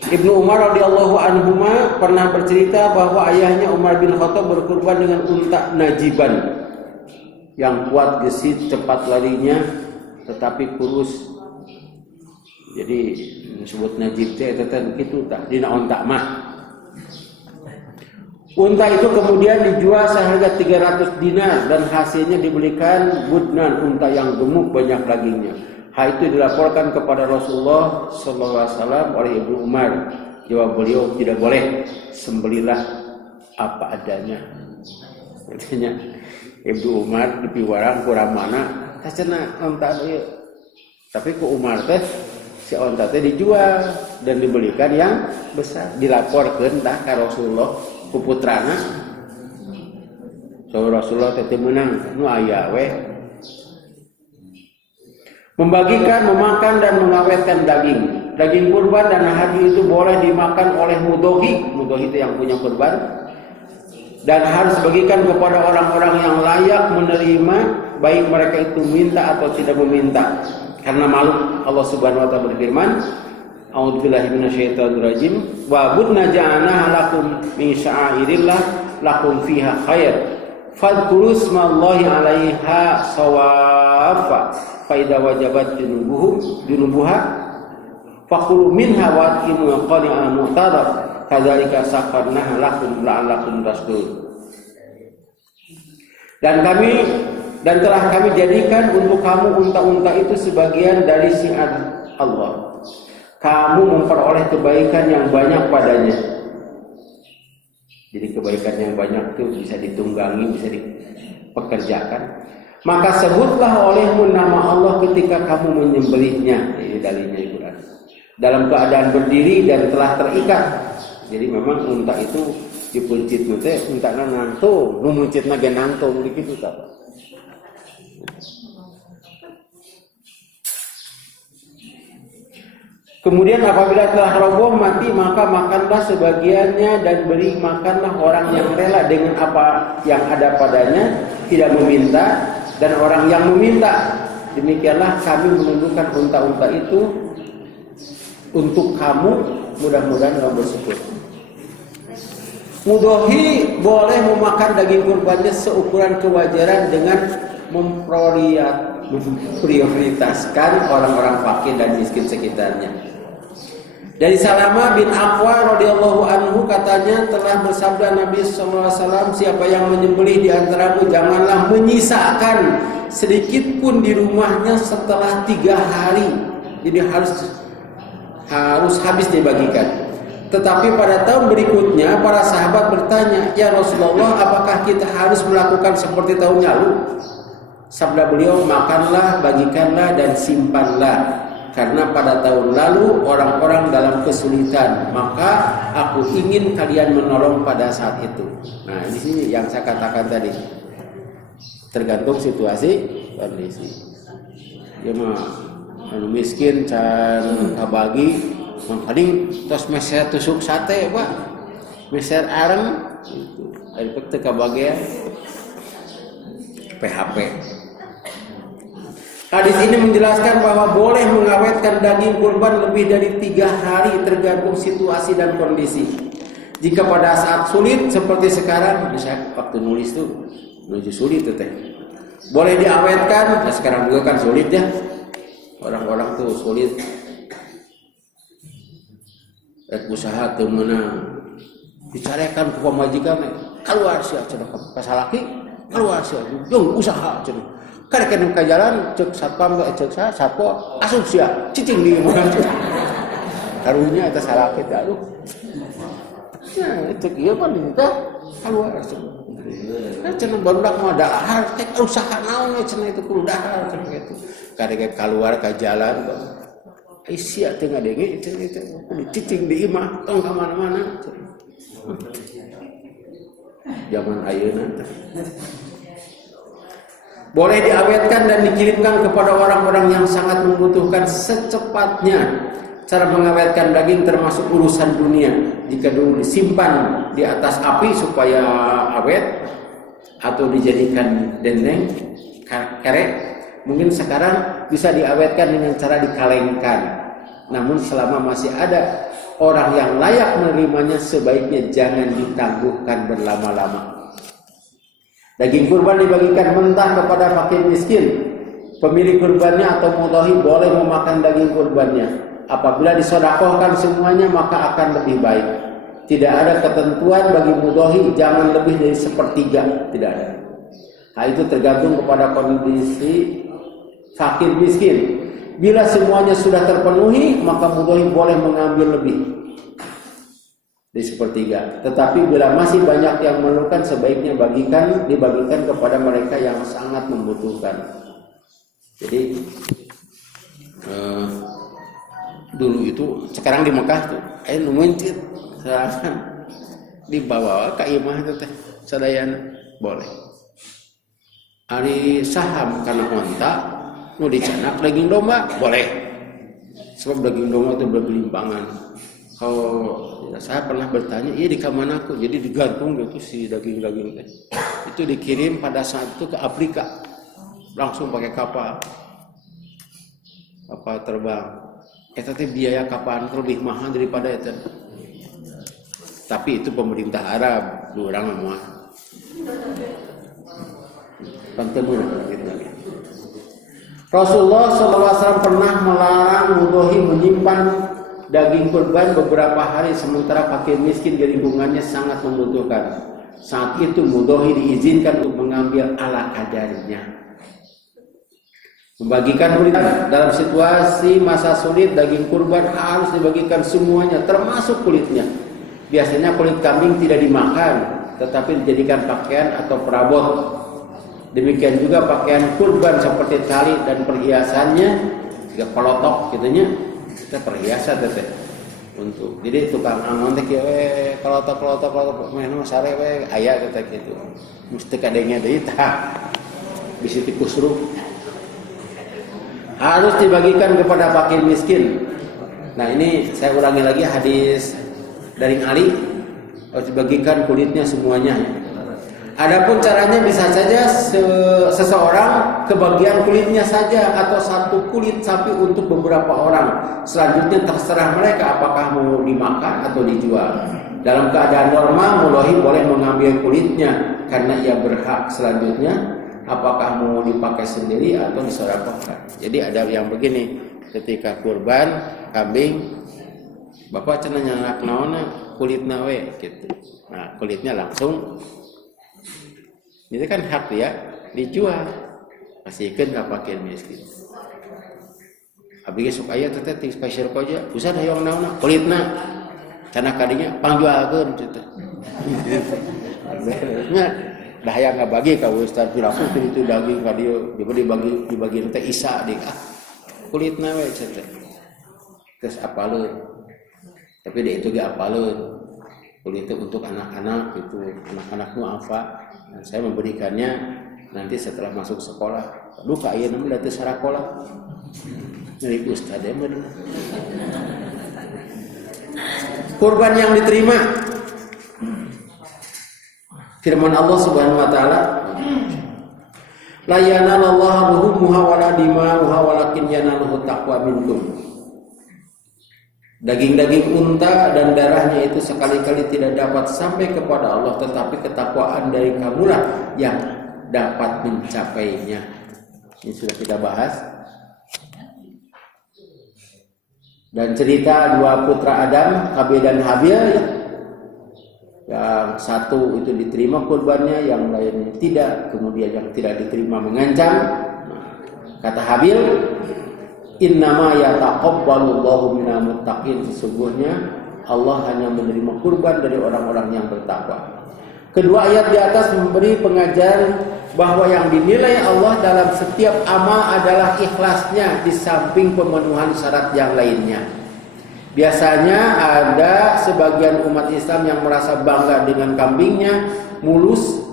Ibnu Umar radhiyallahu anhuma pernah bercerita bahwa ayahnya Umar bin Khattab berkurban dengan unta najiban yang kuat gesit, cepat larinya, tetapi kurus. Jadi disebut najib teh eta kitu tah dina unta mah. Unta itu kemudian dijual seharga 300 dinar dan hasilnya dibelikan budnan, unta yang gemuk banyak dagingnya. Hal itu dilaporkan kepada Rasulullah sallallahu alaihi wasallam oleh Ibnu Umar. Jawab beliau, tidak boleh, sembelilah apa adanya. Artinya Ibnu Umar dipiwarang kurang mana kasana unta ieu. Tapi ku Umar teh si unta teh dijual dan dibelikan yang besar, dilaporkeun tah ka Rasulullah ku putrana. So Rasulullah teh menang nu aya we. Membagikan, memakan dan mengawetkan daging. Daging kurban dan haji itu boleh dimakan oleh mudhohi. Mudhohi itu yang punya kurban. Dan harus bagikan kepada orang-orang yang layak menerima, baik mereka itu minta atau tidak meminta. Karena malu. Allah Subhanahu wa taala berfirman, A'udzubillahi minasyaitonir rajim, wa budna ja'alnaha lakum min sya'airillah lakum fiha khair. Fadhkuru ismallahi 'alaiha shawafa. Faida wajabat junubuha fakulu minha wa atimu qali'an mu'tadar kadzalika sakharnaha lakum la'allakum tashkurun. Dan telah kami jadikan untuk kamu unta-unta itu sebagian dari Allah. Kamu memperoleh kebaikan yang banyak padanya. Jadi kebaikan yang banyak itu bisa ditunggangi, bisa dipekerjakan. Maka sebutlah olehmu nama Allah ketika kamu menyembelihnya. Ini dalilnya Al-Quran. Dalam keadaan berdiri dan telah terikat. Jadi memang unta itu dipuncit nanti, unta nangtung, memuncit naga nangtung begitu tak. Kemudian apabila telah roboh mati, maka makanlah sebagiannya dan beri makanlah orang yang rela dengan apa yang ada padanya, tidak meminta, dan orang yang meminta. Demikianlah kami menundukkan unta-unta itu untuk kamu, mudah-mudahan kamu bersyukur. Mudhohi boleh memakan daging kurbannya seukuran kewajaran dengan memprioritaskan orang-orang fakir dan miskin sekitarnya. Dari Salamah bin Aqwa radhiyallahu anhu katanya telah bersabda Nabi sallallahu alaihi wasallam, siapa yang menyembelih di antaramu janganlah menyisakan sedikit pun di rumahnya setelah 3 hari. Jadi harus habis dibagikan. Tetapi pada tahun berikutnya para sahabat bertanya, "Ya Rasulullah, apakah kita harus melakukan seperti tahun lalu?" Sabda beliau, "Makanlah, bagikanlah dan simpanlah. Karena pada tahun lalu orang-orang dalam kesulitan, maka aku ingin kalian menolong pada saat itu." Nah, di sini yang saya katakan tadi. Tergantung situasi kondisi. Dia mah miskin can kabagi, paling tos meser tusuk sate, Pak. Meser areng itu. Ari teu kabagean PHP. Hadis ini menjelaskan bahwa boleh mengawetkan daging kurban lebih dari 3 hari tergantung situasi dan kondisi. Jika pada saat sulit seperti sekarang, misalnya waktu nulis tuh menuju sulit tuh teh, boleh diawetkan. Nah, sekarang juga kan sulit ya, orang-orang tuh sulit. Usaha tuh menang, dicarekan ke pemajikan, keluar sih cenah pasalaki, keluar sih, jung usaha cenah. Kadang-kadang ke jalan, cek satpam, cek satpam, asup sia, cicing di mana cek. Karunya atas salah kita, aduh. Ya, cek iya kan kita keluar cenah. Nah, cenah baru dak mau dahar, cek usaha naon cenah itu kudu dahar cenah gitu. Kadang-kadang keluar ke jalan, sia teu ngadenge cenah itu, cicing di imah, tong ka mana-mana. Zaman ayeuna teh. Boleh diawetkan dan dikirimkan kepada orang-orang yang sangat membutuhkan secepatnya. Cara mengawetkan daging termasuk urusan dunia. Jika dulu disimpan di atas api supaya awet, atau dijadikan dendeng, kerek, mungkin sekarang bisa diawetkan dengan cara dikalengkan. Namun selama masih ada orang yang layak menerimanya, sebaiknya jangan ditangguhkan berlama-lama. Daging kurban dibagikan mentah kepada fakir miskin. Pemilik kurbannya atau mudhohi boleh memakan daging kurbannya. Apabila disedekahkan semuanya maka akan lebih baik. Tidak ada ketentuan bagi mudhohi jangan lebih dari 1/3, tidak ada. Hal itu tergantung kepada kondisi fakir miskin. Bila semuanya sudah terpenuhi maka mudhohi boleh mengambil lebih di 1/3. Tetapi bila masih banyak yang memerlukan, sebaiknya dibagikan kepada mereka yang sangat membutuhkan. Jadi dulu itu, sekarang di Mekah tuh, mencit, silahkan dibawa ke imah itu teh, sadayana boleh. Ari saham karena onta, mau dicanak daging domba boleh. Sebab daging domba itu bergelimpangan. Kalau saya pernah bertanya, iya di kamanaku, jadi digantung gitu si daging-daging teh. Itu dikirim pada saat itu ke Afrika, langsung pakai kapal terbang. Tapi biaya kapal lebih mahal daripada itu. Tapi itu pemerintah Arab, orang mah. Rasulullah SAW pernah melarang mudhohi menyimpan daging kurban beberapa hari sementara fakir miskin di lingkungannya sangat membutuhkan. Saat itu mudhohi diizinkan untuk mengambil ala kadarnya. Membagikan kulit dalam situasi masa sulit, daging kurban harus dibagikan semuanya, termasuk kulitnya. Biasanya kulit kambing tidak dimakan, tetapi dijadikan pakaian atau perabot. Demikian juga pakaian kurban seperti tali dan perhiasannya, juga pelotok gitunya, kita perhiasan teteh. Untuk jadi tukang angon teh pelotok meh sare we aya kata kitu. Mesti kadenya deui tah. Bisi tikusru. Harus dibagikan kepada fakir miskin. Nah, ini saya ulangi lagi hadis dari Ali, harus dibagikan kulitnya semuanya. Adapun caranya bisa saja seseorang kebagian kulitnya saja atau satu kulit sapi untuk beberapa orang. Selanjutnya terserah mereka apakah mau dimakan atau dijual. Dalam keadaan normal mulahi boleh mengambil kulitnya karena ia berhak. Selanjutnya apakah mau dipakai sendiri atau disedekahkan. Jadi ada yang begini, ketika kurban kambing, bapak cenah nyanak naonna kulitna we gitu. Nah, kulitnya langsung itu kan hak dia dijual, kasihkeun ka fakir miskin. Abi sok aya teh ti spesial koja, usan hayang naonna kulitna cenah kadinya pangjualkeun cenah. Dah hayang ngabagi ka ustaz langsung itu daging ka dieu, dibagi teh isa deui kulitna we cenah. Terus apaleun. Tapi dia itu ge apaleun. Kulit itu untuk anak-anak itu, anak-anakmu apa? Dan saya memberikannya nanti setelah masuk sekolah. Aduh kak iya namanya datang sekolah. Jadi ustaz ya benar. Kurban yang diterima. Firman Allah Subhanahu wa taala, la yanalallahu luhumuha wala dima'uha walakin yanaluhu taqwa minkum. Daging-daging unta dan darahnya itu sekali-kali tidak dapat sampai kepada Allah, tetapi ketakwaan dari kamulah yang dapat mencapainya. Ini sudah kita bahas. Dan cerita dua putra Adam, Qabil dan Habil, yang satu itu diterima kurbannya, yang lain tidak. Kemudian yang tidak diterima mengancam. Kata Habil, innama yataqabbalullahu minal muttaqin, sesungguhnya Allah hanya menerima kurban dari orang-orang yang bertakwa. Kedua ayat di atas memberi pengajaran bahwa yang dinilai Allah dalam setiap amal adalah ikhlasnya di samping pemenuhan syarat yang lainnya. Biasanya ada sebagian umat Islam yang merasa bangga dengan kambingnya mulus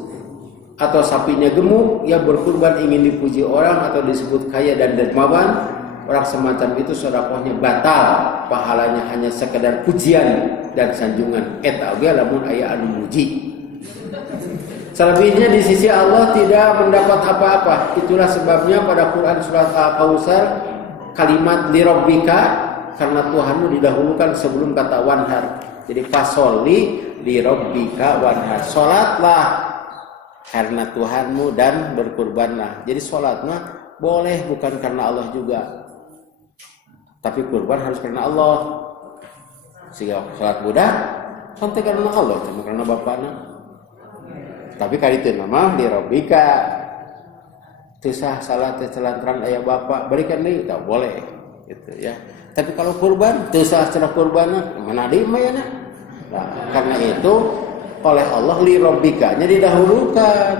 atau sapinya gemuk, ia berkurban ingin dipuji orang atau disebut kaya dan dermawan. Orang semacam itu sedekahnya batal, pahalanya hanya sekedar pujian dan sanjungan. Eta oge lamun aya anu muji. Selebihnya di sisi Allah tidak mendapat apa-apa. Itulah sebabnya pada Quran surat Al-Kautsar kalimat lirabbika, karena Tuhanmu didahulukan sebelum kata wanhar. Jadi fasholli lirabbika wanhar. Salatlah karena Tuhanmu dan berkurbanlah. Jadi salatnya boleh bukan karena Allah juga. Tapi kurban harus karena Allah. Sehingga salat budak santai karena Allah, cuma karena bapaknya. Tapi kali itu nama di Rabbika. Tusah salat telantaran ayah bapak berikan deui tak boleh gitu ya. Tapi kalau kurban tusah cara kurbanna mana deui mayana. Nah, karena itu oleh Allah li Rabbika-nya didahulukan.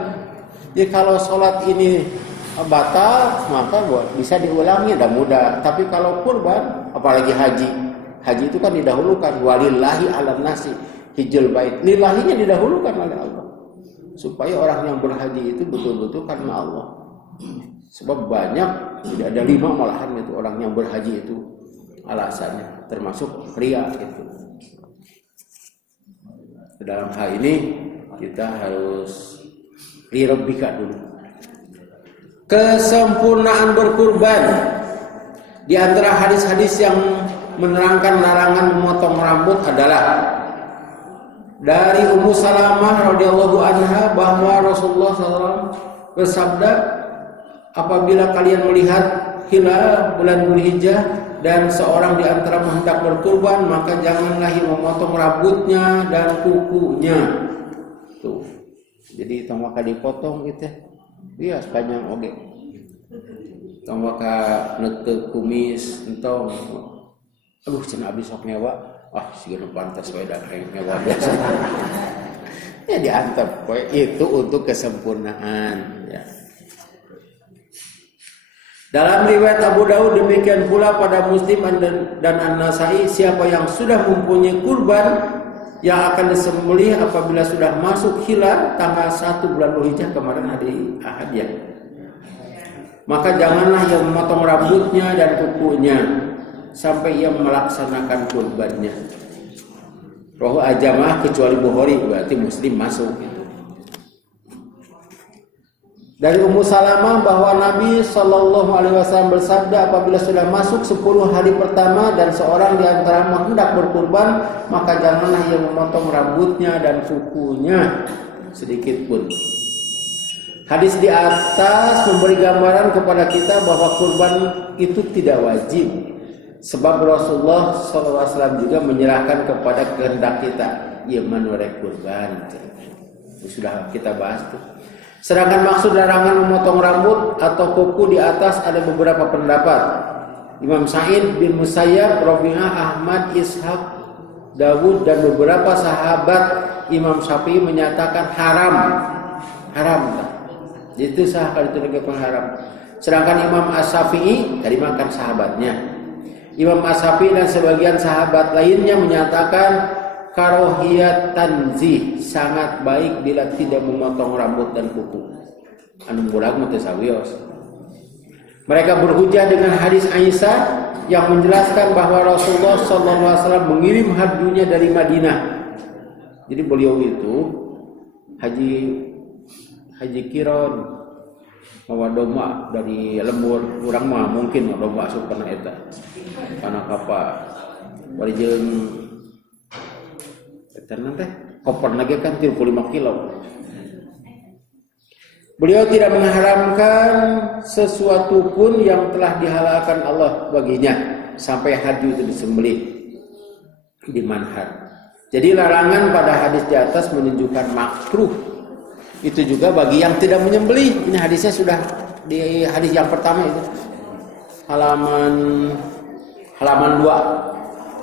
Jadi kalau salat ini batal maka bisa diulangi dan mudah. Tapi kalau kurban apalagi haji itu kan didahulukan, walillahi 'alan nasi hijjul bait, lillahinya didahulukan oleh Allah supaya orang yang berhaji itu betul-betul karena Allah. Sebab banyak, tidak ada 5 malahan itu orang yang berhaji itu alasannya termasuk ria itu. Dalam hal ini kita harus lirabbika dulu. Kesempurnaan berkurban. Di antara hadis-hadis yang menerangkan larangan memotong rambut adalah dari Ummu Salamah radhiyallahu anha bahwa Rasulullah SAW bersabda, apabila kalian melihat hilal bulan Dzulhijjah dan seorang di antara hendak berkurban, maka janganlah memotong rambutnya dan kukunya. Tuh. Jadi tong maka dipotong gitu. Iya, sepanjang oge. tong waka neuteuk kumis entong aduh cenah abdi sok nyewa sigana pantas wae da nyewa biasa ya diantep poe itu untuk kesempurnaan ya. Dalam riwayat Abu Daud demikian pula pada Muslim dan An-Nasai, siapa yang sudah mempunyai kurban yang akan disembelih apabila sudah masuk hilal tanggal 1 bulan Dzulhijjah, kemarin hari Ahad ya, maka janganlah ia memotong rambutnya dan kukunya sampai ia melaksanakan kurbannya. Roh ajamah kecuali Bukhari, berarti Muslim masuk gitu. Dari Ummu Salamah bahwa Nabi SAW bersabda, apabila sudah masuk 10 hari pertama dan seorang di antara hendak berkurban, maka janganlah ia memotong rambutnya dan kukunya sedikit pun. Hadis di atas memberi gambaran kepada kita bahwa kurban itu tidak wajib, sebab Rasulullah SAW juga menyerahkan kepada kehendak kita, ia menoreh kurban. Itu sudah kita bahas tuh. Sedangkan maksud larangan memotong rambut atau kuku di atas ada beberapa pendapat. Imam Sa'id bin Musayyab, Rabi'ah, Ahmad, Ishaq, Dawud dan beberapa sahabat Imam Syafi'i menyatakan haram. Itu sah kalau itu negara haram. Sedangkan Imam As-Syafi'i dari makan sahabatnya. Imam As-Syafi'i dan sebagian sahabat lainnya menyatakan karohiyat tanzih, sangat baik bila tidak memotong rambut dan kuku. Anu bulag mah teu sawios. Mereka berhujah dengan hadis Aisyah yang menjelaskan bahwa Rasulullah SAW mengirim hadunya dari Madinah. Jadi beliau itu haji kiron mawa domba dari lembur, urang mah mungkin domba asup kana eta. Kana kapal. Bari jeung teh koper lagi kan 35 kilo. Beliau tidak mengharamkan sesuatu pun yang telah dihalalkan Allah baginya sampai haji itu disembelih di manhar. Jadi larangan pada hadis di atas menunjukkan makruh. Itu juga bagi yang tidak menyembelih. Ini hadisnya sudah di hadis yang pertama itu. Halaman 2.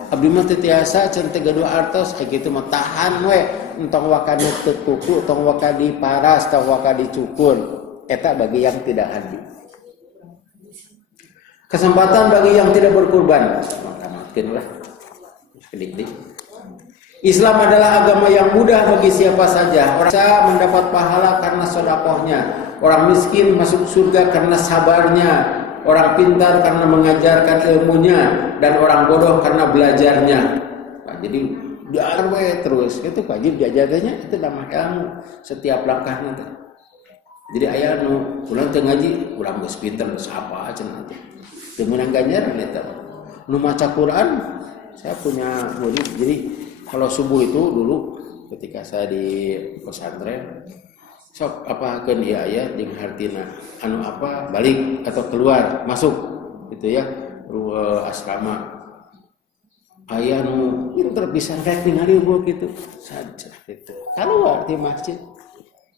Abdi mah teu tiasa can teh gaduh artos kitu mah tahan we entong waka neuteuk kuku, entong waka diparas, entong waka dicukur. Eta bagi yang tidak haji. Kesempatan bagi yang tidak berkurban, maka makin lah. Sedikit. Islam adalah agama yang mudah bagi siapa saja. Orang bisa mendapat pahala karena sedekahnya. Orang miskin masuk surga karena sabarnya. Orang pintar karena mengajarkan ilmunya, dan orang bodoh karena belajarnya. Nah, jadi diarwe terus itu wajib diajarkannya, itu nama ilmu setiap langkahnya. Jadi aya nu ulang teu ngaji, ulang geus pinter geus apa cenah teh. Teu meunang ganjaran eta. Nu maca Quran, saya punya murid. Jadi kalau subuh itu dulu ketika saya di pesantren sok apakeun ieu aya jeung hartina anu apa balik atau keluar masuk gitu ya asrama aya nu pinter pisan rek ningali gua gitu saja gitu keluar di masjid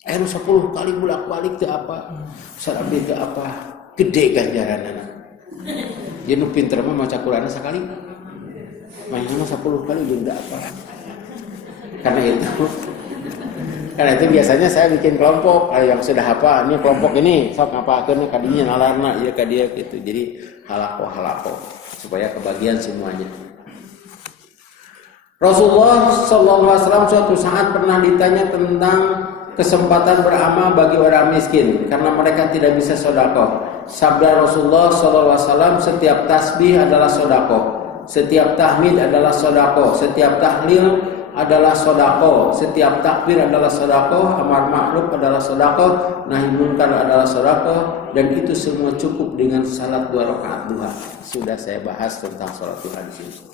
aya nu 10 kali bolak-balik teu apa sarabdi teu apa gede ganjaranna ye nu pinter mah maca Quran sakali mainnya 10 kali jeung teu apa karena itu biasanya saya bikin kelompok yang sudah apa ini kelompok ini sok ngapakeun kadinya nalarna ieu ka dia gitu. Jadi halako supaya kebagian semuanya. Rasulullah SAW suatu saat pernah ditanya tentang kesempatan beramal bagi orang miskin karena mereka tidak bisa sedekah. Sabda Rasulullah SAW, setiap tasbih adalah sedekah, setiap tahmid adalah sedekah, setiap tahlil adalah sedekah, setiap takbir adalah sedekah, amar ma'ruf adalah sedekah, nahi munkar adalah sedekah, dan itu semua cukup dengan salat 2 rakaat duha. Sudah saya bahas tentang salat duha di sini.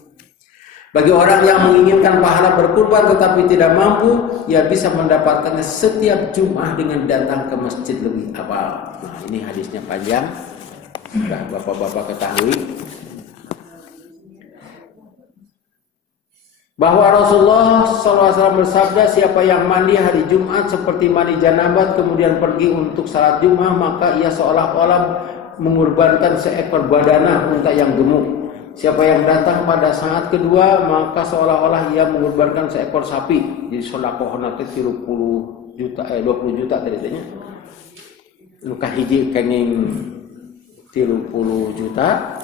Bagi orang yang menginginkan pahala berkurban tetapi tidak mampu, ia bisa mendapatkannya setiap Jumat dengan datang ke masjid lebih awal. Nah, ini hadisnya panjang. Sudah bapak-bapak ketahui bahwa Rasulullah SAW bersabda, siapa yang mandi hari Jumat seperti mandi janabat kemudian pergi untuk salat Jumat, maka ia seolah-olah mengorbankan seekor badanah unta yang gemuk. Siapa yang datang pada saat kedua, maka seolah-olah ia mengorbankan seekor sapi. Jadi sedekah nanti 20 juta 20 juta tadinya. Nu kahiji kenging 30 juta.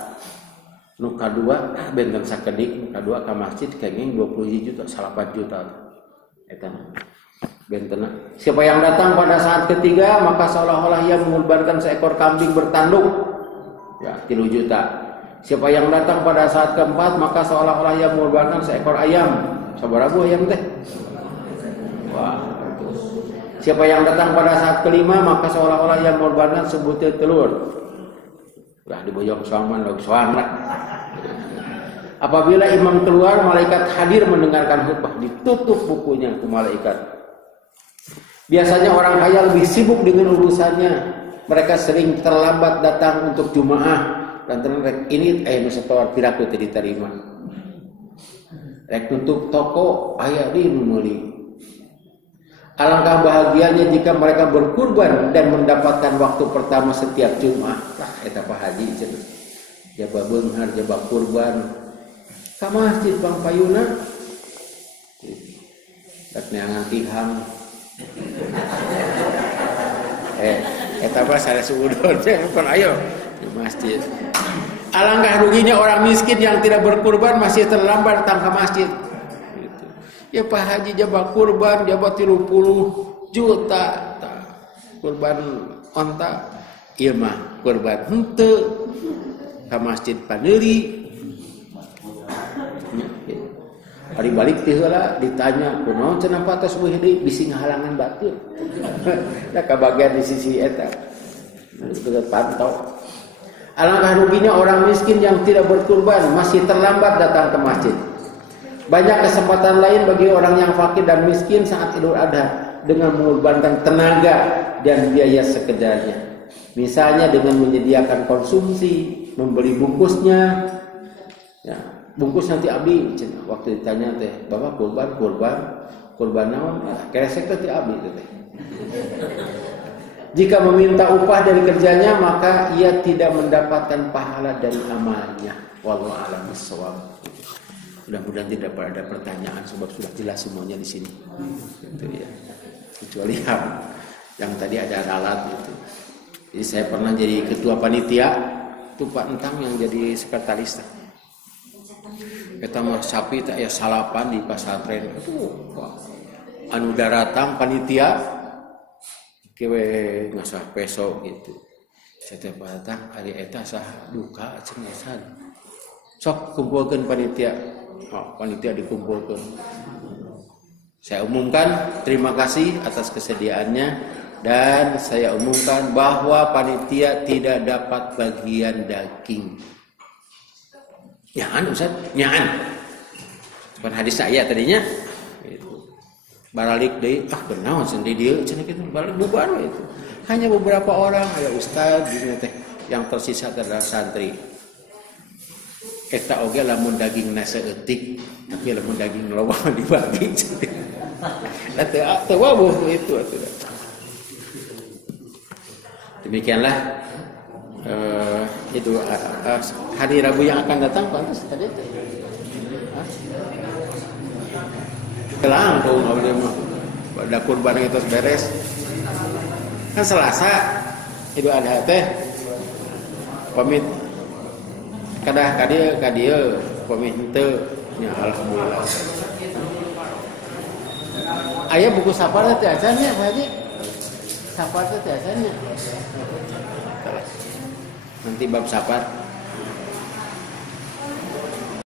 Nu kadua benten sakedik, nu kadua ka masjid kenging 20 juta, 8 juta. Eta bentena. Siapa yang datang pada saat ketiga, maka seolah-olah ia mengorbankan seekor kambing bertanduk. Ya, 3 juta. Siapa yang datang pada saat keempat, maka seolah-olah ia mengorbankan seekor ayam. Sabaraha ayam teh? Wah. Siapa yang datang pada saat kelima, maka seolah-olah ia mengorbankan sebutir telur. Udah diboyong soangan lagu soang lah. Apabila imam keluar, malaikat hadir mendengarkan khutbah, ditutup bukunya ke malaikat. Biasanya orang kaya lebih sibuk dengan urusannya. Mereka sering terlambat datang untuk Jumaah. Dan ternyata ini nusator piraku tadi diterima. Rek tutup toko aya di meuli. Alangkah bahagianya jika mereka berkurban dan mendapatkan waktu pertama setiap Jumat. Lah eta Pak Haji cenah. Jaba beunghar jaba kurban ka masjid Bang Payuna. Dak neangan tihang. Eta Pak sare suudon pun ayo di masjid. Alangkah ruginya orang miskin yang tidak berkurban masih terlambat datang ke masjid. Gitu. Ya Pak Haji jaba kurban jaba 30 juta. Kurban onta ieu mah kurban henteu ka masjid Paneuri. Ari balik teh heula ditanya kunaon cenah Pak tos weuh deui bisi ngahalangan batur. Da kabagian di sisi eta. Sudah pantau. Alangkah ruginya orang miskin yang tidak berkurban masih terlambat datang ke masjid. Banyak kesempatan lain bagi orang yang fakir dan miskin saat Idul Adha dengan mengorbankan tenaga dan biaya sekedarnya. Misalnya dengan menyediakan konsumsi, membeli bungkusnya. Ya, bungkus nanti abdi waktu ditanya teh, "Bapak kurban naon?" Keresek teh abdi teh. Jika meminta upah dari kerjanya, maka ia tidak mendapatkan pahala dari amalnya. Wallahu a'lam bishawab. Mudah-mudahan tidak ada pertanyaan sebab sudah jelas semuanya di sini. Itu ya. Kecuali yang tadi ada ralat itu. Jadi saya pernah jadi ketua panitia, itu Pak Entang yang jadi sekretaris. Kita mah sapi tak ya salapan di pasantren. Anu daratang panitia kewe ngasah peso gitu. Setiap datang hari eta sah duka cenah. Sok kumpulkeun panitia. Oh, panitia dikumpulkan. Saya umumkan terima kasih atas kesediaannya dan saya umumkan bahwa panitia tidak dapat bagian daging. Nyaan Ustaz, nyaan. Bukan hadis saya tadinya. Baralik deui kenaon sendiri dia cenah kitu balik bubar itu. Hanya beberapa orang ada ustaz gitu teh yang tersisa adalah santri. Eta oge lamun daging nase eutik tapi lamun daging loba dibagi. Eta teu wawuh itu atuh. Demikianlah itu hari Rabu yang akan datang pantas tadi teh. Langkung abdi mah pada kurban itu beres kan Selasa Idul Adha teh pamit kadah kadieu pamit henteu nya alhamdulillah aya buku safar teh asalnya Pak Haji safar teh asalnya nanti bab safar